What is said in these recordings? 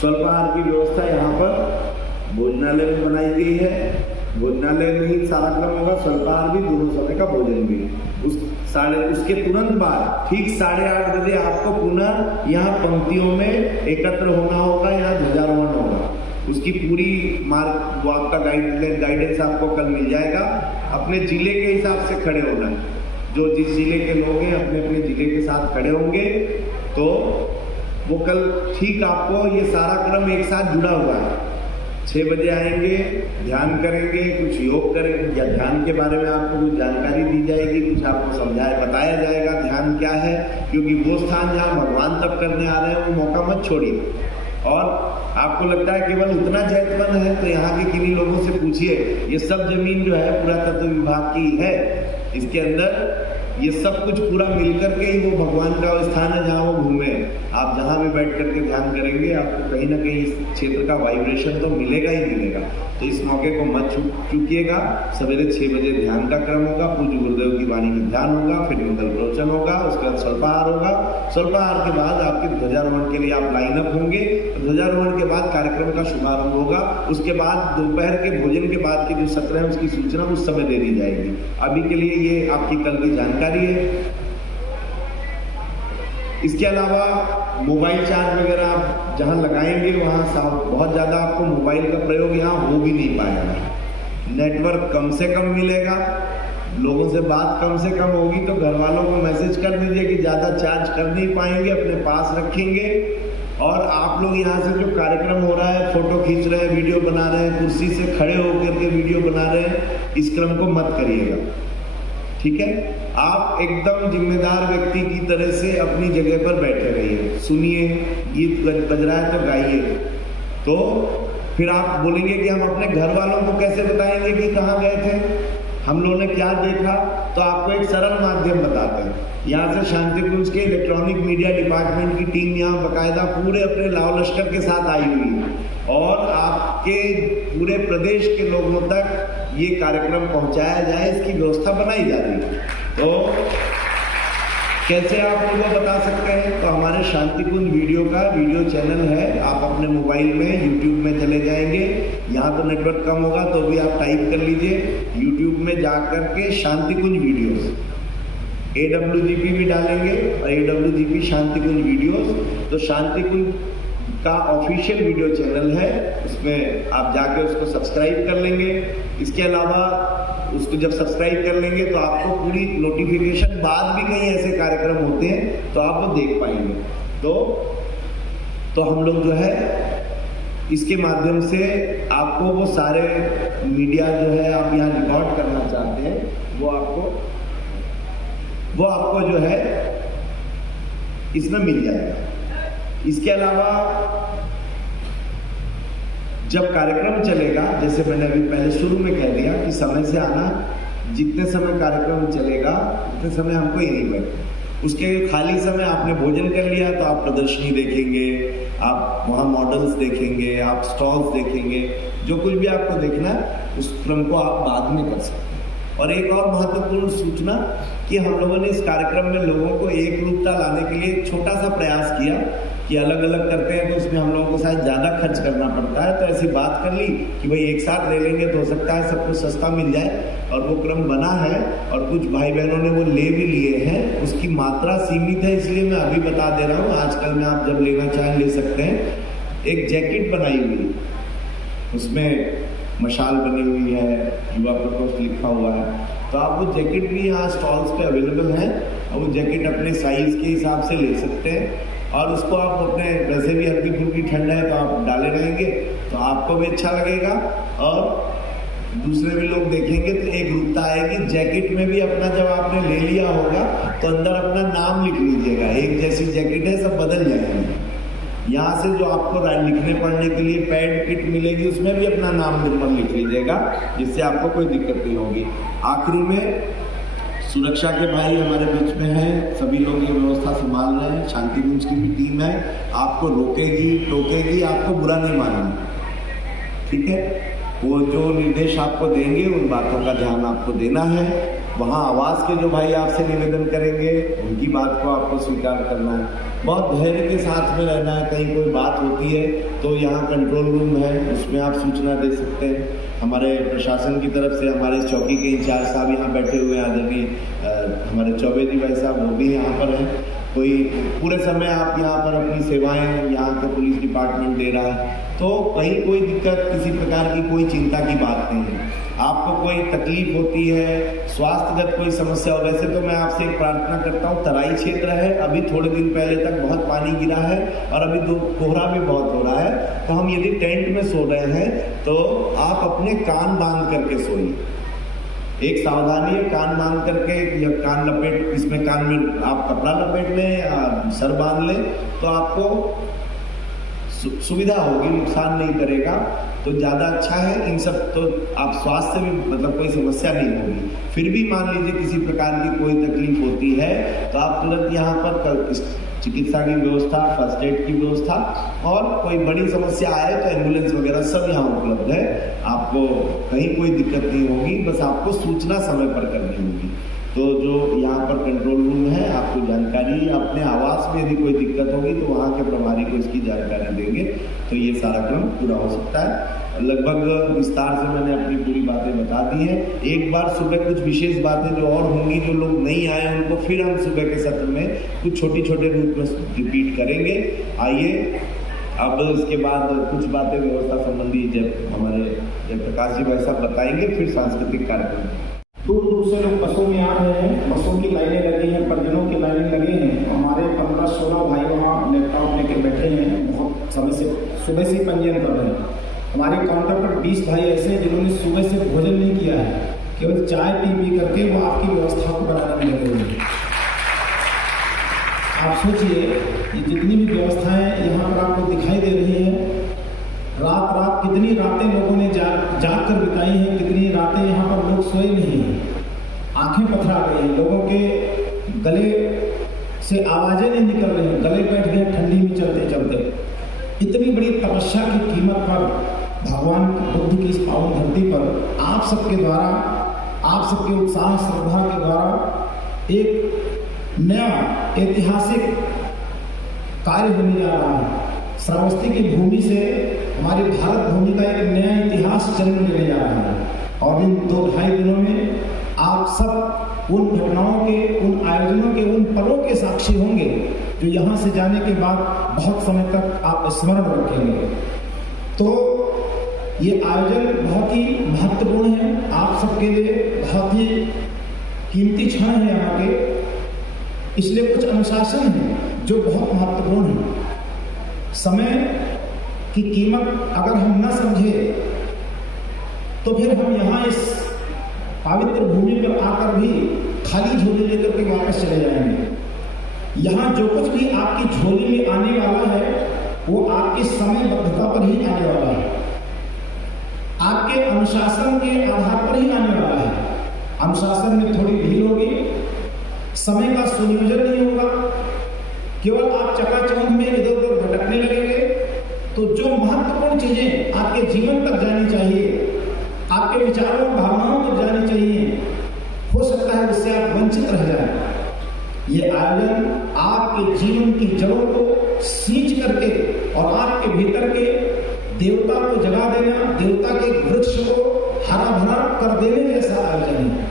स्वल्पाहार की व्यवस्था यहाँ पर भोजनालय में बनाई गई है। भोजनालय में ही सारा क्रम होगा, स्वल्पाहार भी, दोनों समय का भोजन भी। उसके तुरंत बाद ठीक 8:30 बजे आपको पुनः यहाँ पंक्तियों में एकत्र होना होगा, यहाँ ध्वजारोहण होगा। उसकी पूरी मार्ग वो आपका गाइडेंस आपको कल मिल जाएगा। अपने जिले के हिसाब से खड़े होना है, जो जिस जिले के लोग हैं अपने अपने जिले के साथ खड़े होंगे। तो वो कल ठीक आपको ये सारा क्रम एक साथ जुड़ा हुआ है। 6 बजे आएंगे, ध्यान करेंगे, कुछ योग करेंगे, या ध्यान के बारे में आपको कुछ जानकारी दी जाएगी, कुछ आपको बताया जाएगा ध्यान क्या है, क्योंकि वो स्थान जहाँ भगवान तप करने आ रहे हैं वो मौका मत छोड़िए। और आपको लगता है केवल उतना जैतवन है तो यहाँ के किन्हीं लोगों से पूछिए, ये सब जमीन जो है पुरातत्व विभाग की है, इसके अंदर ये सब कुछ पूरा मिलकर के ही वो भगवान का स्थान है जहाँ वो घूमे। आप जहाँ भी बैठ करके ध्यान करेंगे आपको कहीं ना कहीं इस क्षेत्र का वाइब्रेशन तो मिलेगा ही मिलेगा। तो इस मौके को मत चूकिएगा। सवेरे 6 बजे ध्यान का क्रम होगा, पूज्य गुरुदेव की वाणी में ध्यान होगा, फिर मंगल प्रवचन होगा, उसके बाद स्वल्पाहार होगा। स्वल्पाहार के बाद आपके ध्वजारोहण के लिए आप लाइन अप होंगे। ध्वजारोहण के बाद कार्यक्रम का शुभारंभ होगा। उसके बाद दोपहर के भोजन के बाद की जो सत्र है उसकी सूचना उस समय दे दी जाएगी। अभी के लिए ये आपकी कल की जानकारी है। इसके अलावा मोबाइल चार्ज वगैरह आप जहाँ लगाएंगे वहाँ बहुत ज़्यादा आपको मोबाइल का प्रयोग यहाँ हो भी नहीं पाएगा। नेटवर्क कम से कम मिलेगा, लोगों से बात कम से कम होगी। तो घर वालों को मैसेज कर दीजिए कि ज़्यादा चार्ज कर नहीं पाएंगे, अपने पास रखेंगे। और आप लोग यहाँ से जो कार्यक्रम हो रहा है, फोटो खींच रहे हैं, वीडियो बना रहे हैं, कुर्सी से खड़े होकर के वीडियो बना रहे हैं, इस क्रम को मत करिएगा, ठीक है। आप एकदम जिम्मेदार व्यक्ति की तरह से अपनी जगह पर बैठे रहिए, सुनिए, गीत बज रहा है तो गाइए। तो फिर आप बोलेंगे कि हम अपने घर वालों को कैसे बताएंगे कि कहाँ गए थे, हम लोगों ने क्या देखा। तो आपको एक सरल माध्यम बताते हैं। यहाँ से शांतिकुंज के इलेक्ट्रॉनिक मीडिया डिपार्टमेंट की टीम यहाँ बाकायदा पूरे अपने लाव लश्कर के साथ आई हुई है और आपके पूरे प्रदेश के लोगों तक ये कार्यक्रम पहुँचाया जाए, इसकी व्यवस्था बनाई जा रही है। तो कैसे आप उनको बता सकते हैं? तो हमारे शांतिकुंज वीडियो का वीडियो चैनल है, आप अपने मोबाइल में यूट्यूब में चले जाएंगे। यहाँ तो नेटवर्क कम होगा तो भी आप टाइप कर लीजिए यूट्यूब में जाकर के शांतिकुंज वीडियोस, AWGP भी डालेंगे और AWGP शांतिकुंज वीडियोस। तो शांतिकुंज का ऑफिशियल वीडियो चैनल है, उसमें आप जाके उसको सब्सक्राइब कर लेंगे। इसके अलावा उसको जब सब्सक्राइब कर लेंगे तो आपको पूरी नोटिफिकेशन, बाद भी कई ऐसे कार्यक्रम होते हैं तो आप वो देख पाएंगे। तो हम लोग जो है इसके माध्यम से आपको वो सारे मीडिया जो है आप यहाँ रिकॉर्ड करना चाहते हैं वो आपको जो है इसमें मिल जाएगा। इसके अलावा जब कार्यक्रम चलेगा, जैसे मैंने अभी पहले शुरू में कह दिया कि समय से आना, जितने समय कार्यक्रम चलेगा उतने समय हमको यहीं बैठना। उसके खाली समय आपने भोजन कर लिया तो आप प्रदर्शनी देखेंगे, आप वहाँ मॉडल्स देखेंगे, आप स्टॉल्स देखेंगे, जो कुछ भी आपको देखना है उस क्रम को आप बाद में कर सकते हैं। और एक और महत्वपूर्ण सूचना कि हम लोगों ने इस कार्यक्रम में लोगों को एक रूपता लाने के लिए एक छोटा सा प्रयास किया कि अलग अलग करते हैं तो उसमें हम लोगों को शायद ज़्यादा खर्च करना पड़ता है। तो ऐसी बात कर ली कि भाई एक साथ ले लेंगे तो हो सकता है सब कुछ सस्ता मिल जाए, और वो क्रम बना है और कुछ भाई बहनों ने वो ले भी लिए हैं। उसकी मात्रा सीमित है, इसलिए मैं अभी बता दे रहा हूँ। आजकल में आप जब लेना चाहें ले सकते हैं। एक जैकेट बनाई हुई, उसमें मशाल बनी हुई है, युवा प्रकोष्ठ लिखा हुआ है, तो आप वो जैकेट भी यहाँ स्टॉल्स पे अवेलेबल हैं और वो जैकेट अपने साइज़ के हिसाब से ले सकते हैं। और उसको आप अपने, वैसे भी हल्की फुल्की ठंड है तो आप डाले रहेंगे तो आपको भी अच्छा लगेगा और दूसरे भी लोग देखेंगे तो एक रूपता आएगी। जैकेट में भी अपना जब आपने ले लिया होगा तो अंदर अपना नाम लिख लीजिएगा। एक जैसी जैकेट है, सब बदल जाएंगे। यहाँ से जो आपको लिखने पढ़ने के लिए पैड किट मिलेगी उसमें भी अपना नाम नंबर लिख लीजिएगा, जिससे आपको कोई दिक्कत नहीं होगी। आखिरी में सुरक्षा के भाई हमारे बीच में हैं, सभी लोग ये व्यवस्था संभाल रहे हैं। शांतिकुंज की भी टीम है, आपको रोकेगी टोकेगी, आपको बुरा नहीं मानना, ठीक है। वो जो निर्देश आपको देंगे उन बातों का ध्यान आपको देना है। वहाँ आवास के जो भाई आपसे निवेदन करेंगे उनकी बात को आपको स्वीकार करना है। बहुत धैर्य के साथ में रहना है। कहीं कोई बात होती है तो यहाँ कंट्रोल रूम है, उसमें आप सूचना दे सकते हैं। हमारे प्रशासन की तरफ से हमारे चौकी के इंचार्ज साहब यहाँ बैठे हुए हैं, आदरणीय हमारे चौबे जी भाई साहब, वो भी यहाँ पर हैं। कोई पूरे समय आप यहाँ पर अपनी सेवाएं यहाँ के पुलिस डिपार्टमेंट दे रहा है, तो कहीं कोई दिक्कत, किसी प्रकार की कोई चिंता की बात नहीं है। आपको कोई तकलीफ होती है, स्वास्थ्यगत कोई समस्या हो, वैसे तो मैं आपसे एक प्रार्थना करता हूँ, तराई क्षेत्र है, अभी थोड़े दिन पहले तक बहुत पानी गिरा है और अभी कोहरा भी बहुत हो रहा है, तो हम यदि टेंट में सो रहे हैं तो आप अपने कान बांध करके सोइए। एक सावधानी है, कान बांध करके या कान लपेट, इसमें कान में आप कपड़ा लपेट लें या सर बांध लें तो आपको सुविधा होगी, नुकसान नहीं करेगा तो ज़्यादा अच्छा है। इन सब तो आप स्वास्थ्य में मतलब कोई समस्या नहीं होगी। फिर भी मान लीजिए किसी प्रकार की कोई तकलीफ होती है तो आप तुरंत यहाँ पर चिकित्सा की व्यवस्था, फर्स्ट एड की व्यवस्था और कोई बड़ी समस्या आए तो एम्बुलेंस वगैरह सब यहाँ उपलब्ध है। आपको कहीं कोई दिक्कत नहीं होगी, बस आपको सूचना समय पर करनी होगी। तो जो यहाँ पर कंट्रोल रूम है, आपको जानकारी, अपने आवास में यदि कोई दिक्कत होगी तो वहाँ के प्रभारी को इसकी जानकारी देंगे तो ये सारा क्रम पूरा हो सकता है। लगभग विस्तार से मैंने अपनी पूरी बातें बता दी हैं। एक बार सुबह कुछ विशेष बातें जो और होंगी, जो लोग नहीं आए उनको फिर हम सुबह के सत्र में कुछ छोटे छोटे रूप में रिपीट करेंगे। आइए अब इसके बाद कुछ बातें व्यवस्था संबंधी जब हमारे जयप्रकाश जी भाई साहब बताएंगे, फिर सांस्कृतिक कार्यक्रम। दूर दूर से लोग बसों में आ रहे हैं, बसों की लाइनें लगी हैं, परिजनों की लाइनें लगे हैं। हमारे 15-16 भाई वहाँ लैपटॉप लेके बैठे हैं, बहुत समय से सुबह से पंजीयन कर रहे हैं। हमारे काउंटर पर 20 भाई ऐसे हैं जिन्होंने सुबह से भोजन नहीं किया है, केवल चाय पी करके वो आपकी व्यवस्था को बनाने में लगे हुए हैं। आप सोचिए ये जितनी भी व्यवस्थाएं यहाँ पर आपको दिखाई दे रही हैं, रात कितनी रातें लोगों ने जाग कर बिताई हैं, कितनी रातें यहाँ पर लोग सोए नहीं हैं, आंखें पथरा गई हैं, लोगों के गले से आवाजें नहीं निकल रही हैं, गले बैठ गए ठंडी में चलते चलते। इतनी बड़ी तपस्या की कीमत पर भगवान बुद्ध की इस पावन धरती पर आप सबके द्वारा, आप सबके उत्साह श्रद्धा के द्वारा एक नया ऐतिहासिक कार्य होने जा रहा है। श्रावस्ती की भूमि से हमारी भारत भूमि का एक नया इतिहास जन्म लेने जा रहा है और इन 2-2.5 दिनों में आप सब उन घटनाओं के, उन आयोजनों के, उन पलों के साक्षी होंगे जो यहाँ से जाने के बाद बहुत समय तक आप स्मरण रखेंगे। तो ये आयोजन बहुत ही महत्वपूर्ण है, आप सबके लिए बहुत ही कीमती क्षण है यहाँ के, इसलिए कुछ अनुशासन है जो बहुत महत्वपूर्ण है। समय की कीमत अगर हम न समझे तो फिर हम यहाँ इस पवित्र भूमि पर आकर भी खाली झोली लेकर के वापस चले जाएंगे। यहाँ जो कुछ भी आपकी झोली में आने वाला है वो आपकी समयबद्धता पर ही आने वाला है, आपके अनुशासन के आधार पर ही आने वाला है। अनुशासन में थोड़ी भीड़ होगी, समय का सुनियोजन नहीं होगा, केवल आप चकाचौंध में इधर उधर भटकने लगेंगे। तो जो महत्वपूर्ण चीजें आपके जीवन तक जानी चाहिए, आपके विचारों भावनाओं तक जानी चाहिए, हो सकता है उससे आप वंचित रह जाएं। ये आयोजन आपके जीवन की जड़ों को सींच करके और आपके भीतर के देवता को जगा देना, देवता के वृक्ष को हरा भरा कर देने जैसा आयोजन है।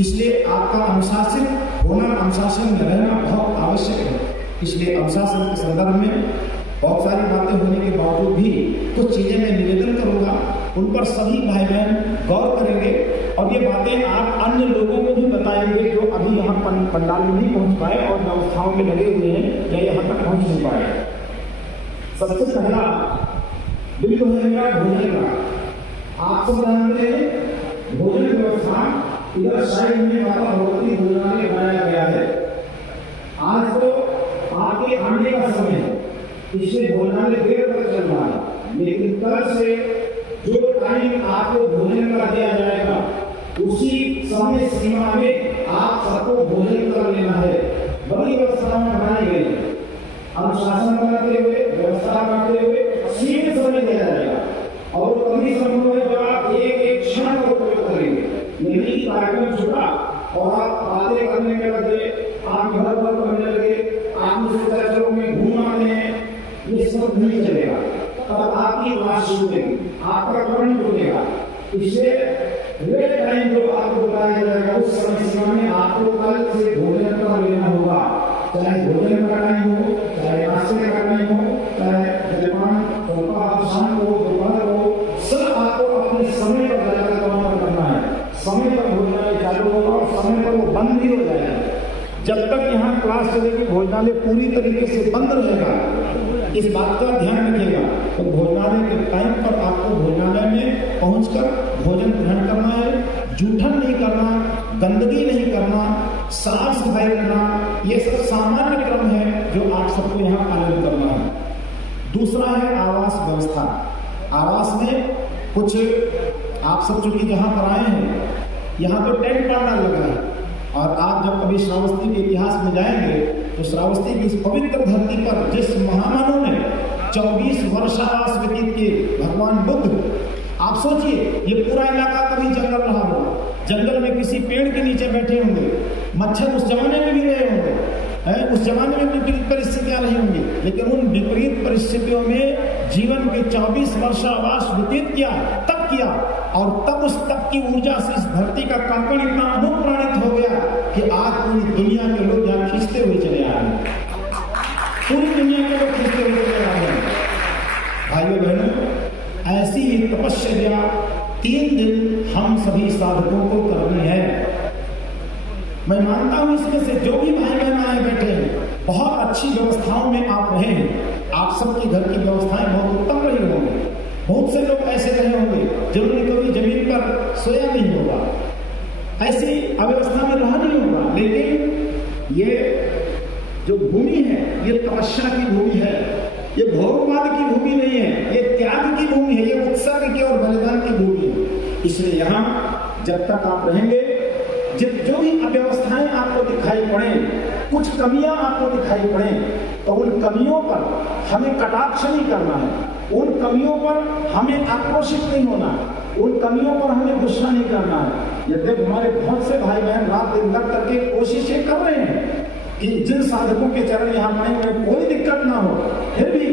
इसलिए आपका अनुशासित होना, अनुशासन में रहना बहुत आवश्यक है। इसलिए अनुशासन के संदर्भ में बहुत सारी बातें होने के बावजूद भी कुछ चीजें मैं निवेदन करूंगा, उन पर सभी भाई बहन गौर करेंगे और ये बातें आप अन्य लोगों को भी बताएंगे जो अभी यहाँ पंडाल में नहीं पहुंच पाए और व्यवस्थाओं में लगे हुए हैं या यहाँ तक पहुंच नहीं पाए। सबसे पहला बिल्कुल है मेरा भोजन का। आप सब जानते हैं भोजन व्यवस्था इधर साइड में माता भगवती भोजनालय बनाया गया है। आज तो आपके आने का समय है, इसलिए भोजनालय देर तक चल रहा है, लेकिन कल से जो टाइम आपको भोजन का दिया जाएगा उसी समय सीमा में आप सबको भोजन कर लेना है। बड़ी व्यवस्थाएं बनाई गई है, अनुशासन बनाते हुए, व्यवस्था करते हुए सीमित समय दिया जाएगा और तभी संभव है जब आप एक क्षण का उपयोग करेंगे। यदि कार्यक्रम छूटा तब आपकी आवाज सुनेगी, आपका कर्ण जुड़ेगा। इसलिए वे टाइम जो आपको बताया जाएगा उस समय सीमा में आपको कल से भोजन का लेना होगा, चाहे भोजन का टाइम हो, चाहे नाश्ते का टाइम हो, चाहे जलपान शाम हो, दोपहर हो, सब आपको अपने समय पर जाकर करना है। समय पर भोजनालय चालू होगा और समय पर वो बंद भी हो जाएगा। जब तक यहाँ क्लास चलेगी भोजनालय पूरी तरीके से बंद रहेगा, इस बात का ध्यान रखिएगा। तो भोजनालय के टाइम पर आपको भोजनालय में पहुंचकर भोजन ग्रहण करना है, जूठन नहीं करना, गंदगी नहीं करना, साफ सफाई रखना, ये सब सामान्य क्रम है जो आप सबको यहाँ पालन करना है। दूसरा है आवास व्यवस्था। आवास में कुछ आप सब चूंकि जहाँ पर आए हैं यहाँ तो टेंट पंडाल लगा है, और आप जब कभी श्रावस्ती के इतिहास में जाएंगे तो श्रावस्ती की इस पवित्र धरती पर जिस महामानव ने 24 वर्षावास व्यतीत किए, भगवान बुद्ध, आप सोचिए ये पूरा इलाका कभी जंगल रहा होगा, जंगल में किसी पेड़ के नीचे बैठे होंगे, मच्छर उस जमाने में भी रहे होंगे, उस जमाने में विपरीत परिस्थितियां रही होंगी, लेकिन उन विपरीत परिस्थितियों में जीवन के 24 वर्षावास व्यतीत किया, तप किया, और तब उस तप की ऊर्जा से इस धरती का कंकड़ इतना अनुप्राणित हो गया कि आज पूरी दुनिया के लोग यहाँ खींचते हुए चले आ रहे हैं, पूरी दुनिया के लोग खींचते हुए चले आ रहे हैं। भाइयों बहनों, ऐसी ही तपस्या 3 दिन हम सभी साधकों को करनी है। मैं मानता हूं इसमें से जो भी भाई बहन आए बैठे हैं, बहुत अच्छी व्यवस्थाओं में आप रहे हैं, आप सबके घर की व्यवस्थाएं बहुत उत्तम रही होंगी। बहुत से लोग ऐसे रहे होंगे जिन्होंने कभी जमीन पर सोया नहीं होगा, ऐसी अव्यवस्था में रहा नहीं होगा, लेकिन ये जो भूमि है ये तपस्या की भूमि है, ये भोगवाद की भूमि नहीं है, ये त्याग की भूमि है, ये उत्सर्ग की और बलिदान की भूमि है। इसलिए यहाँ जब तक आप रहेंगे, जो भी अव्यवस्थाएं आपको दिखाई पड़े, कुछ कमियां आपको दिखाई पड़े, तो उन कमियों पर हमें कटाक्ष नहीं करना है, उन कमियों पर हमें आक्रोशित नहीं होना, उन कमियों पर हमें गुस्सा नहीं करना है। यद्यपि हमारे बहुत से भाई बहन रात दिन लग करके कोशिशें कर रहे हैं कि जिन साधकों के चरण यहाँ पड़े उन्हें कोई दिक्कत ना हो, फिर भी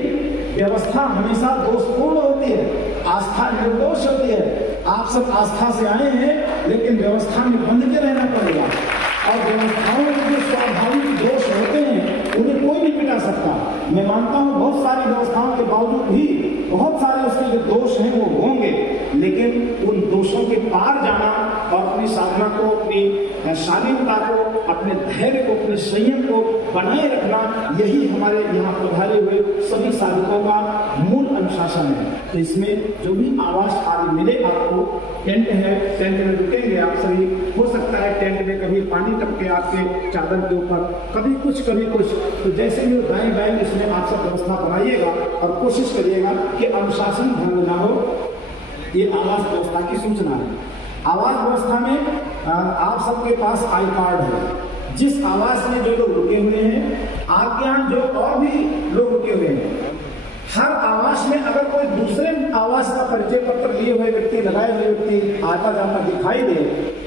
व्यवस्था हमेशा दोषपूर्ण होती है, आस्था निर्दोष होती है। आप सब आस्था से आए हैं, लेकिन व्यवस्था में बंध के रहना पड़ेगा, और व्यवस्थाओं में जो स्वाभाविक दोष होते हैं उन्हें कोई नहीं मिटा सकता। मैं मानता हूँ बहुत सारी व्यवस्थाओं के बावजूद भी बहुत सारे उसके जो दोष हैं वो होंगे, लेकिन उन दोषों के पार जाना और अपनी साधना को, अपनी शालीनता को, अपने धैर्य को, अपने संयम को बनाए रखना, यही हमारे यहाँ पधारे हुए सभी साधकों का मूल अनुशासन है। तो इसमें जो भी आवास आदि मिले आपको, टेंट है, टेंट में रुकेंगे आप सभी, हो सकता है टेंट में कभी पानी टपके आपके चादर के ऊपर, कभी कुछ, तो जैसे भी दाएं बाएं इसमें आप सब व्यवस्था बनाइएगा और कोशिश करिएगा कि अनुशासन भंग ना हो। ये आवास व्यवस्था की सूचना है। आवास व्यवस्था में आप सबके पास आई कार्ड है। जिस आवास में जो लोग रुके हुए हैं, आपके यहाँ जो और भी लोग रुके हुए हैं, हर आवास में अगर कोई दूसरे आवास का परिचय पत्र लिए हुए व्यक्ति, लगाए हुए व्यक्ति आता जाता दिखाई दे,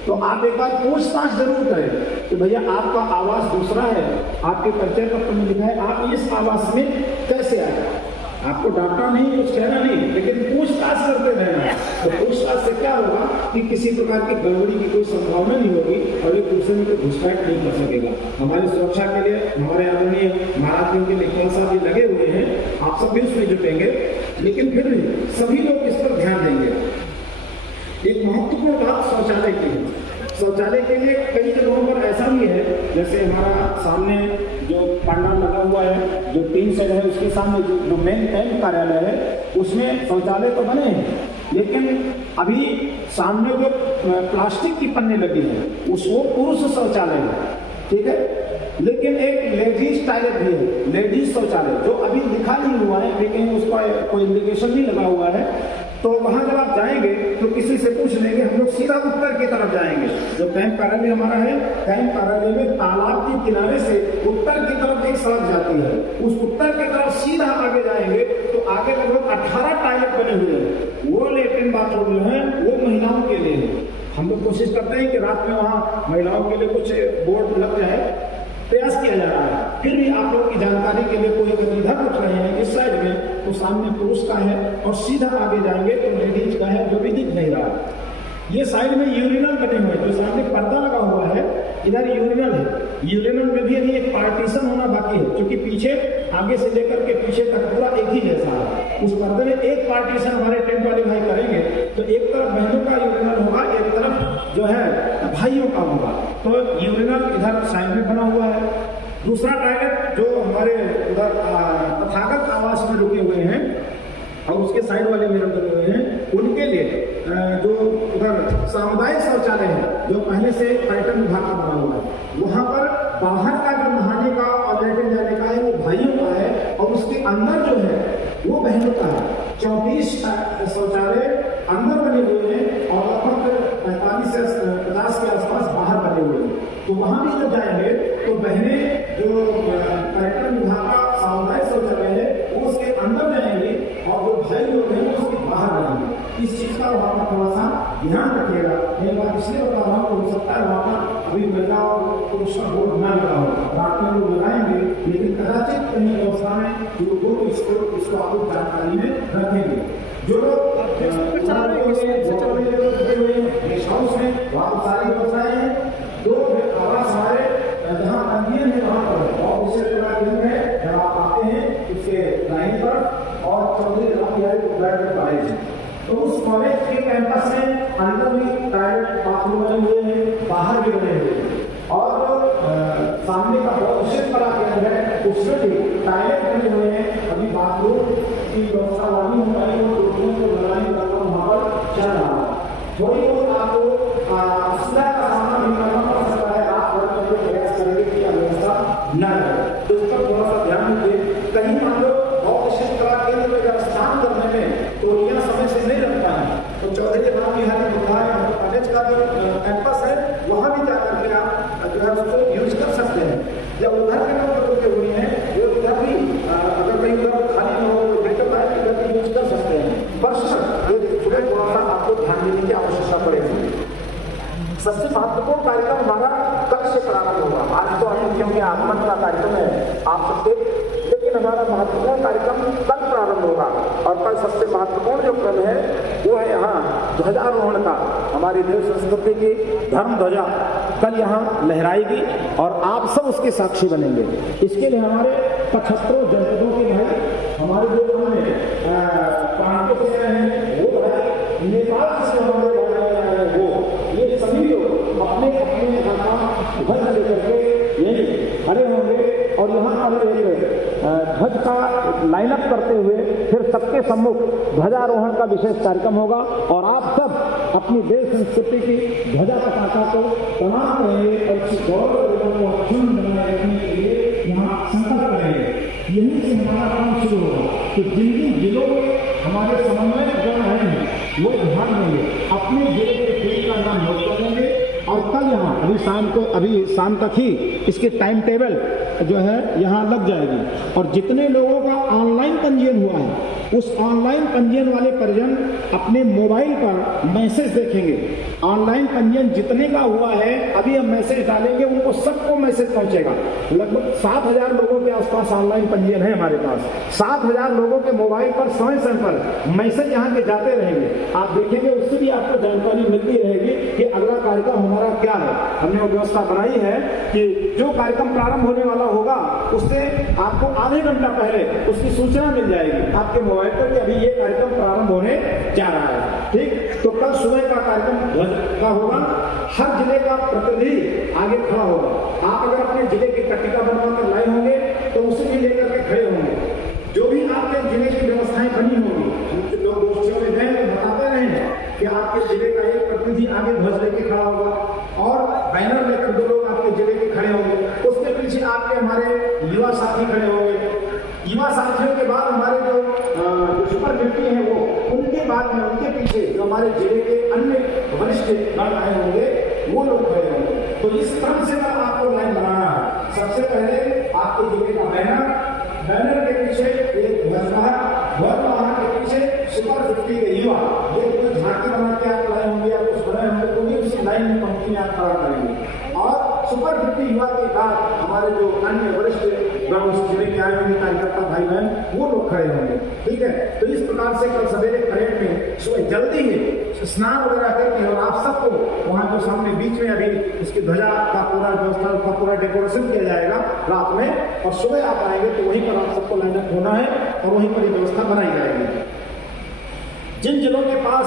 तो आप एक बार पूछताछ जरूर करें कि भैया आपका आवास दूसरा है, आपके परिचय पत्र में लिखा है, आप इस आवास में कैसे आए। आपको डांटना नहीं, कुछ कहना नहीं, लेकिन पूछताछ करते रहना है। तो पूछताछ से क्या होगा कि किसी प्रकार की गड़बड़ी की कोई संभावना नहीं होगी और एक दूसरे में कोई घुसपैठ नहीं कर सकेगा। हमारी सुरक्षा के लिए हमारे आदरणीय महाराज जी के लेखपाल साहब भी लगे हुए हैं, आप सब भी उसमें जुटेंगे, लेकिन फिर भी सभी लोग इस पर ध्यान देंगे। एक महत्वपूर्ण बात शौचालय की है। शौचालय के लिए कई जगहों पर ऐसा भी है, जैसे हमारा सामने जो पंडाल लगा हुआ है, जो 3 सेट है, उसके सामने जो मेन कैंप कार्यालय है, उसमें शौचालय तो बने हैं, लेकिन अभी सामने जो प्लास्टिक की पन्नी लगी है वो पुरुष शौचालय है, ठीक है। लेकिन एक लेडीज टॉयलेट भी है, लेडीज शौचालय, जो अभी लिखा नहीं हुआ है, लेकिन उसका कोई इंडिकेशन नहीं लगा हुआ है। तो वहां जब आप जाएंगे तो किसी से पूछ लेंगे, हम लोग सीधा उत्तर की तरफ जाएंगे। जो कैंप कार्यालय हमारा है, कैंप कार्यालय में तालाब के किनारे से उत्तर की तरफ एक सड़क जाती है, उस उत्तर की तरफ सीधा आगे जाएंगे तो आगे लगभग 18 टॉयलेट बने हुए हैं। वो लेट्रिन बाथरूम जो है वो महिलाओं के लिए है। हम लोग कोशिश करते हैं कि रात में वहाँ महिलाओं के लिए कुछ बोर्ड लग जाए, प्रयास किया जा रहा है। फिर भी आप लोग की जानकारी के लिए कोई अगर इधर उठ रहे हैं इस साइड में तो सामने पुरुष का है और सीधा आगे जाएंगे तो लेडीज का है, जो भी दिख नहीं रहा। ये साइड में यूरिनल बने हुए हैं, जो सामने पर्दा लगा हुआ है इधर यूरिनल है। यूरिनल में भी अभी एक पार्टीशन होना बाकी है, क्योंकि पीछे आगे से लेकर के पीछे तक पूरा एक ही जैसा है। उस पर्दे में एक पार्टीशन हमारे टेंट वाले भाई करेंगे तो एक तरफ बहनों का यूरिनल होगा, एक तरफ जो है भाइयों का होगा। तो यूरिनल इधर साइड में बना हुआ है। दूसरा टॉयलेट जो हमारे उधर तथागत आवास में रुके हुए हैं और उसके साइड वाले में बने हुए हैं, उनके लिए जो उधर सामुदायिक शौचालय है जो पहले से पर्यटन विभाग का बना हुआ है, वहाँ पर बाहर का जो नहाने का और लेटरिन जाने का है वो भाइयों का है और उसके अंदर जो है वो बहनों का है। 24 शौचालय अंदर बने हुए हैं और लगभग 45 से 50 के आसपास बाहर बने हुए हैं। तो वहाँ भी जब जाएंगे तो बहनें जो पर्यटन विभाग का सामुदायिक शौचालय है वो उसके अंदर जाएंगे और जो भाई लोग हैं वो उसके बाहर जाएंगे। इस चीज का वहाँ पर थोड़ा सा ध्यान रखिएगा। एक बात इसलिए बता रहा हूँ, हो सकता है वहाँ पर अभी महिला और पुरुष का बोर्ड ना लगा हो, रात में लोग लगाएंगे, लेकिन कदाचित कहीं व्यवस्था में लोगों को इसको आप लोग जानकारी में रखेंगे। जो लोग गेस्ट हाउस में वहाँ सारी व्यवस्थाएं हैं, जो आवास हमारे जहाँ पंजीयन है वहाँ पर और उसे पूरा दिन है जब आप आते हैं उसके लाइन पर और चौधरी कॉलेज है। तो उस कॉलेज के कैंपस में अंदर भी टॉयलेट बाथरूम बने हुए हैं, बाहर भी बने हुए हैं और सामने का बहुत बड़ा केंद्र है उसमें भी टॉयलेट बने हुए हैं। अभी बाथरूम की व्यवस्था वाली हमारी बनाने का काम वहाँ पर चल रहा है। थोड़ी बहुत आपको असुविधा का सामना भी करना पड़ सकता है, रात भर में प्रयास करेंगे कि व्यवस्था न रहे, तो उस पर थोड़ा सा ध्यान दीजिए। कहीं हम लोग बहुत शिष्ट कला केंद्र में जब स्नान करने में तो यहाँ समय से नहीं रख पाए तो चौधरी राम बिहारी विद्यालय कॉलेज का जो कैंपस है वहाँ भी जाकर के आप जो है उसको यूज कर सकते हैं। जब उधर के लोग रुके हुए हैं वो इधर भी अगर कहीं उधर खाली न हो बेहतर है इधर भी यूज कर सकते हैं। पर सुबह थोड़ा सा आपको ध्यान देने की आवश्यकता पड़ेगी। सबसे महत्वपूर्ण कार्यक्रम हमारा कल से प्रारंभ होगा। आज तो हम क्योंकि आगमन का कार्यक्रम है आप सबके, लेकिन हमारा महत्वपूर्ण कार्यक्रम कल प्रारंभ होगा और कल सबसे महत्वपूर्ण जो क्रम है वो है यहाँ ध्वजारोहण का। हमारी देव संस्कृति की धर्म ध्वजा कल यहाँ लहराएगी और आप सब उसके साक्षी बनेंगे। इसके लिए हमारे 75 जनपदों के भाई, हमारे जो प्रांतों से आए हैं वो भाई, नेपाल से हमारे वो, ये सभी लोग अपने अपने ध्वज लेकर के यही खड़े होंगे और यहाँ पर एक ध्वज का लाइनअप करते हुए फिर सबके सम्मुख ध्वजारोहण का विशेष कार्यक्रम होगा और आप सब अपनी देश संस्कृति की ध्वजा पताका को प्रणाम करेंगे और इस गौरव को अक्षुण्ण बनाए रखने के लिए यहाँ संकल्प करेंगे। यहीं से हमारा काम शुरू होगा। तो जिन जिन जिलों में हमारे समन्वय जन आए हैं वो ध्यान देंगे, अपने जिले के खेल का नाम नोट कर लेंगे और कल यहाँ अभी शाम तक ही इसके टाइम टेबल जो है यहाँ लग जाएगी और जितने लोगों का ऑनलाइन पंजीयन हुआ है उस ऑनलाइन पंजीयन वाले परिजन अपने मोबाइल पर मैसेज देखेंगे। ऑनलाइन पंजीयन जितने का हुआ है अभी हम मैसेज डालेंगे, उनको सबको मैसेज पहुंचेगा। लगभग 7,000 लोगों के आसपास ऑनलाइन पंजीयन है हमारे पास। 7,000 लोगों के मोबाइल पर समय समय पर मैसेज यहाँ के जाते रहेंगे। आप देखेंगे उससे भी आपको जानकारी मिलती रहेगी कि अगला कार्यक्रम हमारा क्या है। हमने वो व्यवस्था बनाई है कि जो कार्यक्रम प्रारंभ होने वाला होगा उससे आपको आधे घंटा पहले उसकी सूचना मिल जाएगी आपके मोबाइल पर कि अभी ये कार्यक्रम प्रारंभ होने जा रहा है। ठीक, तो कल सुबह का कार्यक्रम ध्वज का होगा। हर जिले का प्रतिनिधि आगे खड़ा होगा। आप अगर अपने जिले की पट्टिका बनवाकर लाए होंगे तो उसे भी लेकर के खड़े होंगे। जो भी आपके जिले की व्यवस्थाएं बनी होंगी, लोग गोष्ठियों में गए तो बताते रहे कि आपके जिले का एक प्रतिनिधि आगे ध्वज लेके खड़ा होगा और बैनर लेकर 2 लोग आपके जिले के खड़े होंगे। उसके पीछे आपके हमारे युवा साथी खड़े होंगे। युवा साथियों के बाद हमारे जो सुपर 50 हैं वो, उनके बाद में उनके पीछे जो हमारे जिले के अन्य वरिष्ठ गण आए होंगे वो लोग खड़े होंगे। तो इस क्रम से आपको लाइन बनाना है। सबसे पहले आपके जिले का बैनर के पीछे एक ध्वजवाहन के पीछे सुपर 50 के युवा, जो झांकी बना के आप लाए होंगे या कुछ बनाए होंगे तो भी उसी लाइन में पंक्ति में आप खड़ा करेंगे और सुपर 50 युवा के बाद हमारे जो अन्य वरिष्ठ गाँव से जुड़े के आए होंगे कार्यकर्ता भाई बहन, वो लोग खड़े होंगे। ठीक है, तो इस प्रकार से कल सवेरे परेड में सुबह जल्दी ही स्नान वगैरह करके और आप सबको वहाँ जो सामने बीच में अभी इसकी ध्वजा का पूरा व्यवस्था का पूरा डेकोरेशन किया जाएगा रात में, और सुबह आप आएंगे तो वहीं पर आप सबको लाइनअप होना है और वहीं पर व्यवस्था बनाई जाएगी। जिन जिलों के पास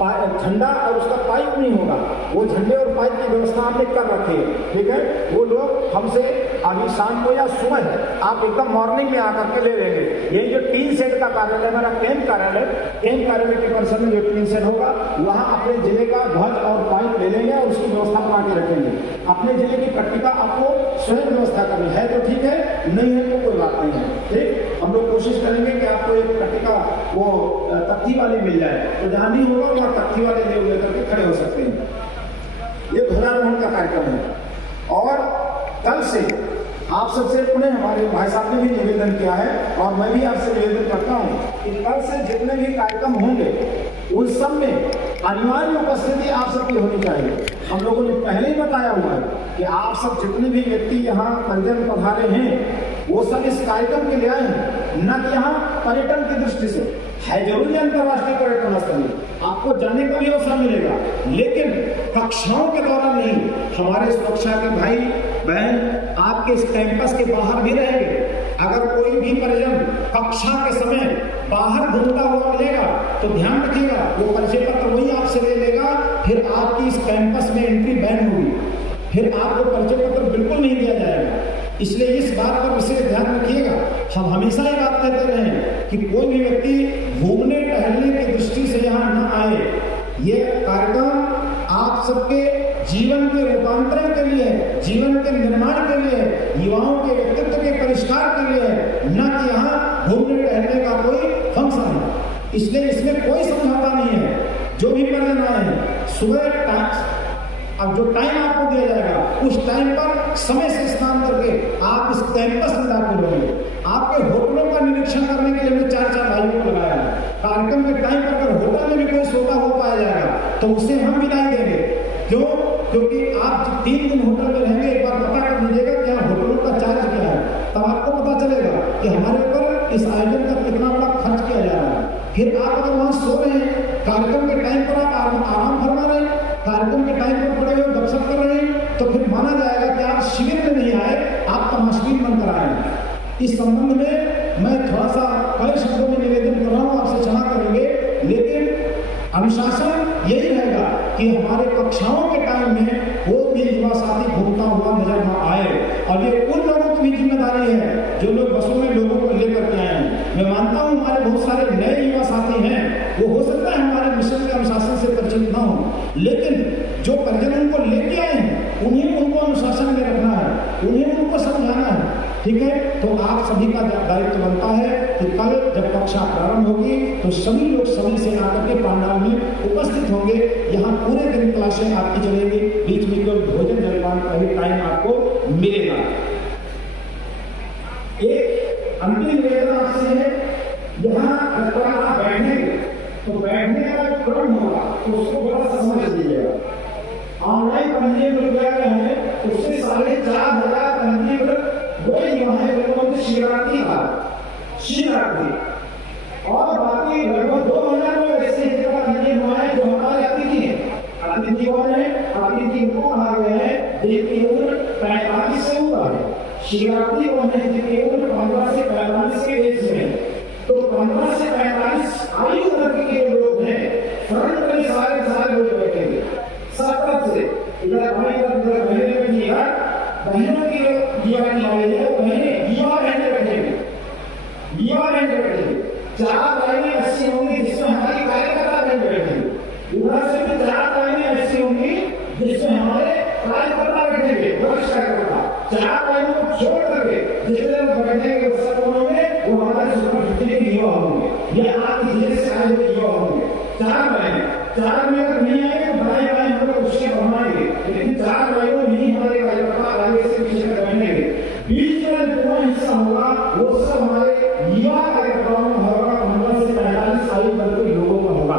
झंडा और उसका पाइप नहीं होगा, वो झंडे और पाइप की व्यवस्था हमने कर रखी है। ठीक है, वो लोग हमसे अभी शाम को या सुबह आप एकदम मॉर्निंग में आकर के ले लेंगे। यही जो टीन सेट का कार्यालय हमारा कैंप कार्यालय के परिसर में जो टीन सेट होगा, वहाँ अपने जिले का ध्वज और पाइप ले लेंगे और उसकी व्यवस्था बना के रखेंगे। अपने जिले की पट्टिका आपको स्वयं व्यवस्था करनी है तो ठीक है, नहीं है तो कोई बात नहीं है। ठीक, हम लोग कोशिश करेंगे कि आपको एक पट्टिका वो तख्ती वाली मिल जाए, तो जहाँ नहीं होगा वहाँ तख्ती वाले ले करके खड़े हो सकते हैं। ये ध्वजारोहण का कार्यक्रम है। और कल से आप सबसे पुनः हमारे भाई साहब ने भी निवेदन किया है और मैं भी आपसे निवेदन करता हूँ कि कल से जितने भी कार्यक्रम होंगे उन सब में अनिवार्य उपस्थिति आप सबकी होनी चाहिए। हम लोगों ने पहले ही बताया हुआ है कि आप सब जितने भी व्यक्ति यहाँ पंजीयन पधारे हैं वो सब इस कार्यक्रम के लिए आए हैं, न कि यहाँ पर्यटन की दृष्टि से। है जरूरी अंतर्राष्ट्रीय पर्यटन स्थल, आपको जाने का भी अवसर मिलेगा, लेकिन कक्षाओं के दौरान नहीं। हमारे सुरक्षा के भाई बहन आपके इस कैंपस के बाहर भी रहेंगे। अगर कोई भी परिजन कक्षा के समय बाहर घूमता हुआ मिलेगा तो ध्यान रखिएगा, वो परिचय पत्र वही आपसे ले लेगा, फिर आपकी इस कैंपस में एंट्री बैन होगी, फिर आपको परिचय पत्र बिल्कुल नहीं दिया जाएगा। इसलिए इस बात पर विशेष ध्यान रखिएगा। हम हमेशा ही बात कहते रहे हैं कि कोई भी व्यक्ति घूमने टहलने की दृष्टि से यहाँ न आए। ये कार्यक्रम आप सबके जीवन के रूपांतरण के लिए, जीवन के निर्माण के लिए, युवाओं के व्यक्तित्व के परिष्कार के लिए, न कि यहाँ घूमने टहलने का कोई फंक्शन है। इसलिए इसमें कोई समझौता नहीं है। जो भी परिजन आए हैं सुबह अब जो टाइम आपको दिया जाएगा उस टाइम पर समय से स्नान करके आप इस कैंपस में दाखिल होंगे। आपके होटलों का निरीक्षण करने के लिए हमने 4 भाइयों को लगाया है। कार्यक्रम के टाइम पर अगर होटल में भी कोई सोता हो पाया जाएगा तो उसे हम विदाई देंगे। क्यों? क्योंकि आप 3 दिन होटल में रहेंगे, एक बार पता कर लीजिएगा कि यहाँ होटलों का चार्ज क्या है, तब आपको पता चलेगा कि हमारे ऊपर इस आयोजन का कितना बड़ा खर्च किया जा रहा है। फिर आप अगर वहाँ सो रहे हैं, कार्यक्रम के टाइम पर आप आराम फरमा रहे हैं, कार्यक्रम के टाइम पर पड़े हुए गपशप कर रहे हैं, तो फिर माना जाएगा कि आप शिविर में नहीं आए, आप तमाशबीन बनकर आए हैं। इस संबंध में मैं थोड़ा सा कई शब्दों में निवेदन कर रहा हूँ, आपसे क्षमा करेंगे, लेकिन अनुशासन यही रहेगा कि हमारे कक्षाओं के टाइम में वो भी युवा साथी घूमता हुआ नजर न आए। और ये उन लोगों की भी जिम्मेदारी है जो लोग बसों में लोगों को लेकर के आए हैं। मैं मानता हूँ हमारे बहुत सारे नए युवा साथी हैं, वो हो सकता है हमारे मिशन के अनुशासन से परिचित न हो, लेकिन जो परिजन उनको लेके आए हैं उन्हें उनको अनुशासन में रखना है, उन्हें उनको समझाना है। ठीक है, तो आप सभी का दायित्व बनता है कि कल जब कक्षा प्रारंभ होगी तो सभी लोग समय से आकर के पंडाल में उपस्थित होंगे। यहाँ पूरे दिन क्लासें आपकी चलेगी, बीच में केवल भोजन जलपान का ही टाइम आपको मिलेगा। एक अंतिम निवेदन आपसे है, यहाँ जब आप बैठेंगे तो बैठने का क्रम होगा तो उसको बड़ा समझ लीजिएगा। ऑनलाइन पंजीयन प्रक्रिया है, उससे 4,500 पंजीयन वही वहाँ है जो शिवरात्रि और बाकी लगभग 2,000 लोग ऐसे पंजीयन हुआ है जो हमारे अतिथि हैं। अतिथि कौन है? अतिथि को कहा गया है जिनकी उम्र 45 से ऊपर है। शिवरात्रि कौन है? जिनकी उम्र 15 से 45 के एज में। तो 15 से 45 आयु वर्ग के लोग हैं, फ्रंट में सारे लोग बैठेंगे सब तरफ से। इधर भाई इधर बहने बैठिएगा, बहनों की युवा बहने बैठेंगे, 4 लाइनें ऐसी होंगी जिसमें हमारी कार्यकर्ता बहन बैठेंगे। उधर से भी 4 लाइनें ऐसी होंगी जिसमें हमारे कार्यकर्ता बैठेंगे, वरिष्ठ कार्यकर्ता। 4 लाइनों को छोड़ करके जितने लोग बैठेंगे सब होंगे वो हमारे सुपर के युवा होंगे या आपकी जिले से आए हुए युवा होंगे। 4 में अगर नहीं आए तो बाएं हम लोग उसके बनवाएंगे, लेकिन 4 लाइनों में ही हमारे कार्यकर्ता आगे से पीछे तक बैठेंगे। बीच में पूरा हिस्सा होगा वो सब हमारे युवा कार्यकर्ताओं में होगा, 15 से 45 आयु वर्ग के लोगों का होगा।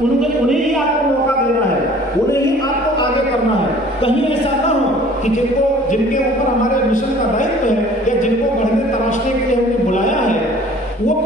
उन्हें ही आपको मौका देना है, उन्हें ही आपको आगे करना है। कहीं ऐसा ना हो कि जिनके ऊपर हमारे मिशन का दायित्व है या जिनको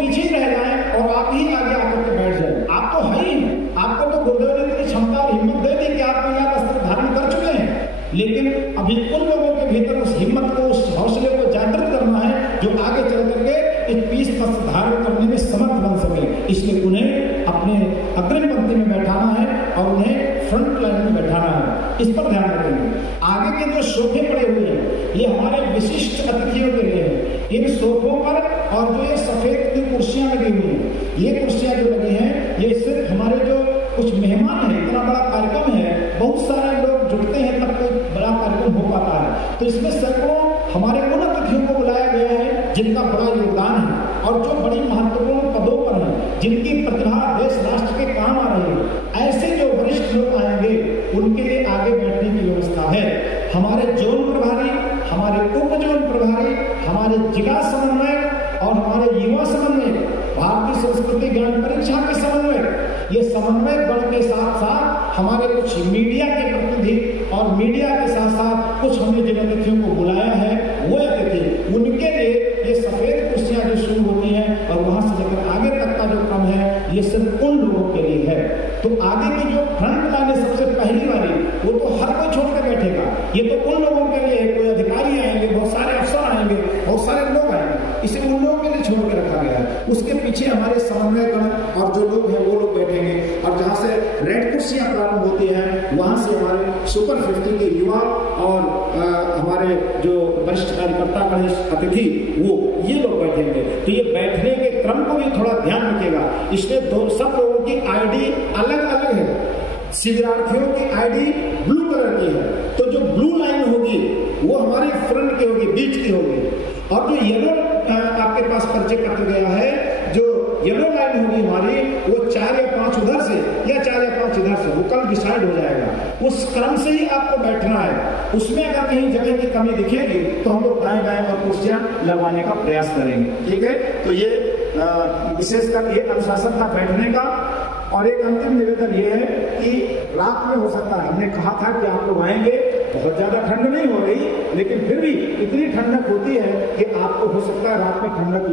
पीछे ही रह जाएं और आप ही आगे आकर के बैठ जाएं। आप तो है ही, आपको तो गुरुदेव ने इतनी क्षमता और हिम्मत दे दी कि आप तैयार वस्त्र धारण कर चुके हैं, लेकिन अभी उन लोगों के भीतर उस हिम्मत को, उस हौसले को जागृत करना है जो आगे चल करके एक 20 वस्त्र धारण करने में समर्थ बन सके। इसलिए उन्हें अपने अग्रिम पंक्ति में बैठाना है और उन्हें फ्रंट लाइन में बैठाना है। इस पर ध्यान रखेंगे। आगे के जो सोफे पड़े हुए हैं ये हमारे विशिष्ट अतिथियों के लिए हैं। इन सोफों पर और जो ये सफेद की कुर्सियां लगी हुई हैं, ये कुर्सियां जो लगी हैं ये सिर्फ हमारे जो कुछ मेहमान हैं, इतना बड़ा कार्यक्रम है, बहुत सारे लोग जुटते हैं तब कोई बड़ा कार्यक्रम हो पाता है, तो इसमें सैकड़ों हमारे उन अतिथियों को बुलाया गया है जिनका बड़ा योगदान है और जो बड़ी महत्वपूर्ण पदों पर हैं, जिनकी प्रतिभा देश राष्ट्र के काम आ रही है। ऐसे जो वरिष्ठ लोग आएंगे उनके लिए आगे बैठने की व्यवस्था है। हमारे जोन प्रभारी, हमारे उप जोन प्रभारी, हमारे जिला समन्वयक और हमारे युवा समन्वयक, भारतीय संस्कृति ज्ञान परीक्षा के समन्वयक, ये समन्वयक गण के साथ साथ हमारे कुछ मीडिया के प्रतिनिधि और मीडिया के साथ साथ कुछ हमने जिन अतिथियों को बुलाया है वो अतिथि, उनके लिए ये सफेद कुर्सियां जो शुरू होती हैं और वहां से लेकर आगे तक का जो क्रम है ये सिर्फ उन लोगों के लिए है। तो आगे की जो फ्रंट लाइन है सबसे पहली वाली, वो तो हर कोई छोड़ कर बैठेगा। ये तो उन लोगों के लिए, कोई अधिकारी आएंगे, बहुत सारे अफसर आएंगे, बहुत सारे लोग आएंगे, इसे उन लोगों के लिए छोड़ के रखा गया है। उसके पीछे हमारे समन्वयक और जो लोग हैं वो लोग बैठेंगे और जहाँ से रेड कुर्सियां प्रारंभ होती हैं वहां से हमारे सुपर 50 के युवा और हमारे जो वरिष्ठ कार्यकर्ता गण अतिथि वो ये लोग बैठेंगे। तो ये बैठने के क्रम को भी थोड़ा ध्यान रखिएगा। इसमें सब लोगों की आईडी अलग अलग है। शिविरार्थियों की आईडी ब्लू कलर की है, तो जो ब्लू लाइन होगी वो हमारी फ्रंट की होगी, बीच की होगी, और जो येलो आपके पास परिचय पत्र गया है, जो येलो लाइन होगी हमारी, वो 4 या 5 उधर से या 4 या 5 इधर से, वो कल डिसाइड हो जाएगा। उस क्रम से ही आपको बैठना है। उसमें अगर कहीं जगह की कमी दिखेगी तो हम लोग दाएं बाएं और कुर्सियां लगवाने का प्रयास करेंगे। ठीक है, तो ये विशेषकर ये अनुशासन था बैठने का। और एक अंतिम निवेदन ये है कि रात में हो सकता है, हमने कहा था कि आप लोग आएंगे, बहुत ज्यादा ठंड नहीं हो रही, लेकिन फिर भी इतनी ठंडक होती है कि आपको हो सकता है रात में ठंडक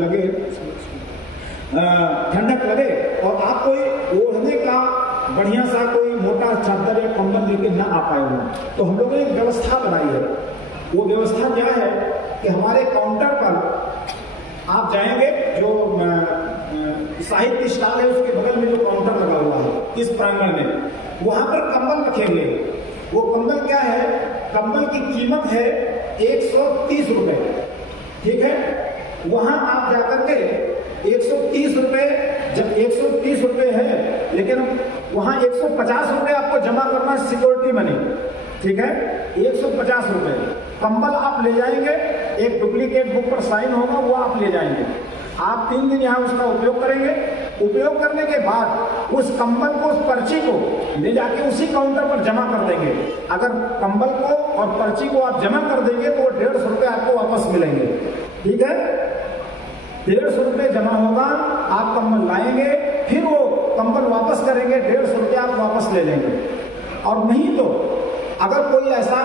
लगे और आप कोई ओढ़ने का बढ़िया सा कोई मोटा चादर या कंबल लेके ना आ पाए हो। तो हम लोगों ने एक व्यवस्था बनाई है। वो व्यवस्था क्या है कि हमारे काउंटर पर आप जाएंगे, जो साहित्य स्टॉल है उसके बगल में जो काउंटर लगा हुआ है इस प्रांगण में, वहां पर कंबल रखेंगे। वो कंबल क्या है, कंबल की कीमत है 130 रुपए। ठीक है, वहां आप जाकर के 130 रुपए, जब 130 रुपए है, लेकिन वहां 150 रुपए आपको जमा करना है सिक्योरिटी मनी। ठीक है, 150 रुपए कंबल आप ले जाएंगे, एक डुप्लीकेट बुक पर साइन होगा वो आप ले जाएंगे। आप 3 दिन यहाँ उसका उपयोग करेंगे। उपयोग करने के बाद उस कंबल को, उस पर्ची को ले जाके उसी काउंटर पर जमा कर देंगे। अगर कंबल को और पर्ची को आप जमा कर देंगे तो 150 रुपए आपको वापस मिलेंगे। ठीक है, 150 रुपए जमा होगा, आप कंबल लाएंगे, फिर वो कंबल वापस करेंगे, 150 रुपए आप वापस ले लेंगे। और नहीं तो अगर कोई ऐसा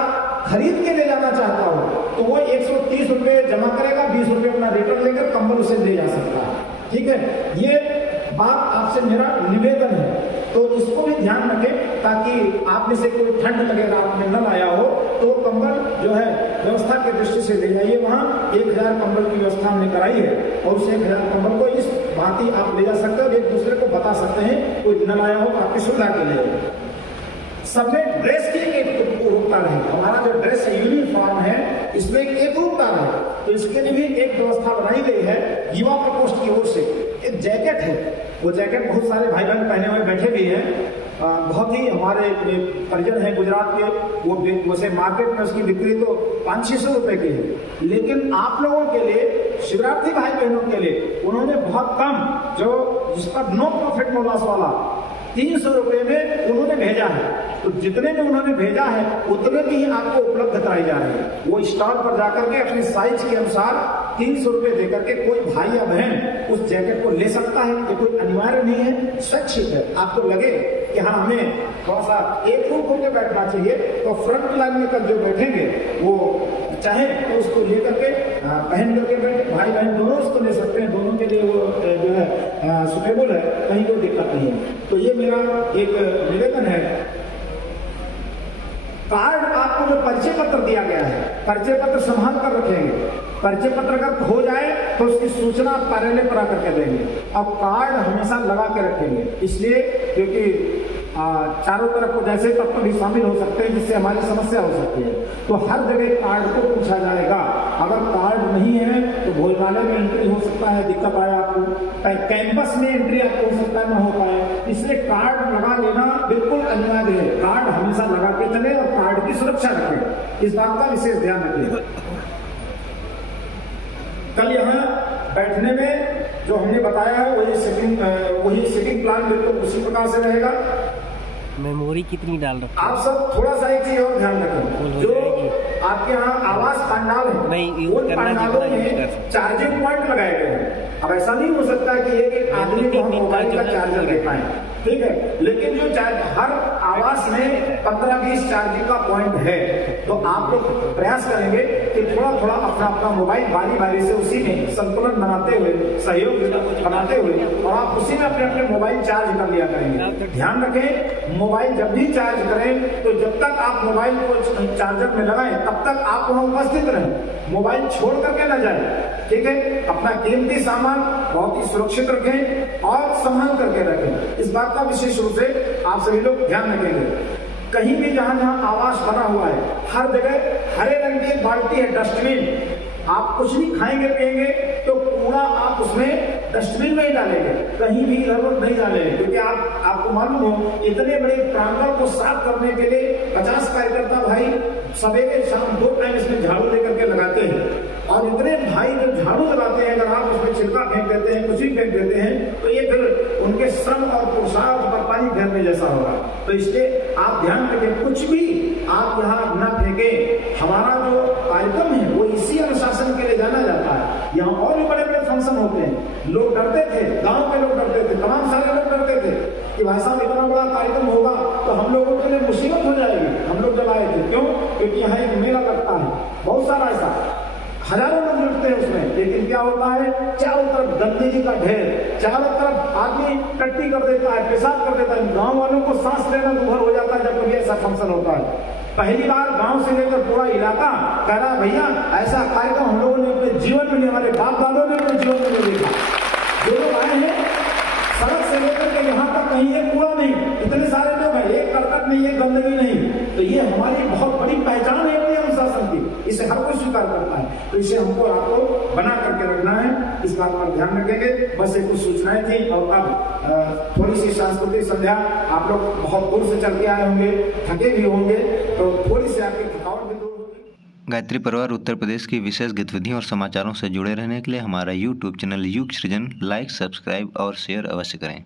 खरीद के ले जाना चाहता हो तो वो 130 रुपए जमा करेगा, 20 रुपए अपना रिटर्न लेकर कंबल उसे ले जा सकता है। ठीक है, ये बात आपसे मेरा निवेदन है, तो इसको भी ध्यान रखें ताकि आप में से कोई ठंड लगे रात में न लाया हो तो कंबल जो है व्यवस्था की दृष्टि से ले जाइए। वहाँ 1000 कंबल की व्यवस्था हमने कराई है और उस 1000 कंबल को इस भांति आप ले जा सकते हो, एक दूसरे को बता सकते हैं, कोई न लाया हो तो आपकी सुविधा के लिए। सब में ड्रेस की एक रूपता रहे। हमारा जो ड्रेस है, यूनिफॉर्म है, इसमें एक रूपता रहे, तो इसके लिए भी एक व्यवस्था बनाई गई है युवा प्रकोष्ठ की ओर से। एक जैकेट है, वो जैकेट बहुत सारे भाई बहन पहने हुए बैठे भी हैं। बहुत ही हमारे परिजन हैं गुजरात के, वो वैसे मार्केट में उसकी बिक्री तो 500-600 रुपए की है, लेकिन आप लोगों के लिए, शिवरात्रि भाई बहनों के लिए उन्होंने बहुत कम, जो जिसका नो प्रॉफिट नो लॉस वाला 300 रुपए में उन्होंने भेजा है। तो जितने में उन्होंने भेजा है उतने की ही आपको उपलब्ध कराई जा रही है। वो स्टॉल पर जाकर के अपने साइज के अनुसार 300 रुपए देकर के कोई भाई या बहन उस जैकेट को ले सकता है। ये कोई अनिवार्य नहीं है, स्वैच्छिक है। आपको लगे कि हाँ हमें थोड़ा सा एक रूप होकर बैठना चाहिए तो फ्रंट लाइन में कल जो बैठेंगे वो चाहे तो उसको लेकर के पहन करके बैठे, भाई बहन दोनों उसको ले सकते हैं, दोनों के लिए वो जो है सुटेबल है, कहीं कोई दिक्कत नहीं है। तो ये मेरा एक निवेदन है। कार्ड आपको जो परिचय पत्र दिया गया है, परिचय पत्र संभाल कर रखेंगे। परिचय पत्र अगर खो जाए तो उसकी सूचना आप कार्यालय पर आकर के देंगे। अब कार्ड हमेशा लगा के रखेंगे, इसलिए क्योंकि चारों तरफ को जैसे तत्व भी शामिल हो सकते हैं जिससे हमारी समस्या हो सकती है। तो हर जगह कार्ड को पूछा जाएगा। अगर कार्ड नहीं है तो भोजनालय में एंट्री हो सकता है, दिक्कत आए आपको, कैंपस में एंट्री आपको हो सकता है ना हो पाए। इसलिए कार्ड लगा लेना बिल्कुल अनिवार्य है। कार्ड हमेशा लगा के चले और कार्ड की सुरक्षा रखें, इस बात का विशेष ध्यान रखिए। कल यहाँ बैठने में जो हमने बताया है वही सिटिंग प्लान बिल्कुल उसी प्रकार से रहेगा। मेमोरी कितनी डाल रखी आप सब थोड़ा सा एक चीज और ध्यान रखें, जो आपके यहाँ आवास पंडाल है उन पंडालों में चार्जिंग पॉइंट लगाए गए हैं। अब ऐसा नहीं हो सकता कि एक आदमी को हम मोबाइल का चार्जर दे पाए, ठीक है, लेकिन जो हर आवास में 15-20 चार्जिंग का पॉइंट है। तो आप लोग प्रयास करेंगे कि थोड़ा थोड़ा अपना अपना मोबाइल बारी बारी से उसी में संतुलन बनाते हुए, सहयोग बनाते हुए, और आप उसी में अपने अपने मोबाइल चार्ज कर लिया करेंगे। ध्यान रखें, मोबाइल जब भी चार्ज करें तो जब तक आप मोबाइल को चार्जर में लगाएं तब तक आप वहां उपस्थित रहें, मोबाइल छोड़ करके न जाए, ठीक है। अपना कीमती सामान बहुत ही सुरक्षित रखें और संभाल करके रखें, इस बात का विशेष रूप से आप सभी लोग ध्यान रखेंगे। कहीं भी जहां जहां आवास बना हुआ है हर जगह हरे रंग की एक बाल्टी है, डस्टबिन। आप कुछ भी खाएंगे पिएंगे तो कूड़ा आप उसमें डस्टबिन में ही डालेंगे, कहीं भी इधर उधर नहीं डालेंगे, क्योंकि आपको मालूम हो इतने बड़े प्रांगण को साफ करने के लिए 50 कार्यकर्ता भाई सवेरे शाम 2 टाइम इसमें झाड़ू लेकर के लगाते हैं। और इतने भाई जब झाड़ू लगाते हैं, अगर आप उसमें छिलका फेंक देते हैं, कुछ भी फेंक देते हैं, तो ये फिर उनके श्रम और पुरुषार्थ पर पानी फेरने जैसा होगा। तो इसलिए आप ध्यान रखें, कुछ भी आप यहाँ न फेंके। हमारा जो कार्यक्रम है वो इसी अनुशासन के लिए जाना जाता है। यहाँ और भी बड़े बड़े फंक्शन होते हैं, लोग डरते थे, गांव के लोग डरते थे, तमाम सारे लोग डरते थे कि भाई साहब इतना बड़ा कार्यक्रम होगा तो हम लोगों के लिए मुसीबत हो जाएगी। हम लोग जब आए थे, क्यों? क्योंकि यहाँ एक मेला लगता है, बहुत सारा ऐसा, हजारों लोग जुटते हैं उसमें, लेकिन क्या होता है, चारों तरफ गंदगी का ढेर, चारों तरफ आदमी टट्टी कर देता है, पेशाब कर देता है। गांव वालों को सांस लेना दुभर हो जाता है जब कभी ऐसा फंक्शन होता है। पहली बार गांव से लेकर पूरा इलाका कह रहा है भैया ऐसा कार्यक्रम हम लोगों ने अपने जीवन में नहीं, हमारे बाप दादों ने अपने जीवन में नहीं देखा। जो लोग आए हैं सड़क से लेकर के यहाँ तक कहीं एक कूड़ा नहीं, इतने सारे लोग हैं, एक करकट नहीं, एक गंदगी नहीं। तो ये हमारी बहुत बड़ी पहचान है अपने अनुशासन की, इसे हर कोई स्वीकार करता है। तो इसे हमको आपको बना करके रखना है, इस बात पर ध्यान रखेंगे। बस ये कुछ सूचनाएं थी। और अब थोड़ी सी सांस्कृतिक संध्या, आप लोग बहुत दूर से चल के आए होंगे, थके भी होंगे, तो थोड़ी सी आपकी थकावट भी दूर होगी। गायत्री परिवार उत्तर प्रदेश की विशेष गतिविधियों और समाचारों से जुड़े रहने के लिए हमारा YouTube चैनल युग सृजन लाइक, सब्सक्राइब और शेयर अवश्य करें।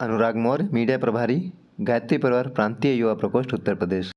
अनुराग मौर्य, मीडिया प्रभारी, गायत्री परिवार प्रांतीय युवा प्रकोष्ठ, उत्तर प्रदेश।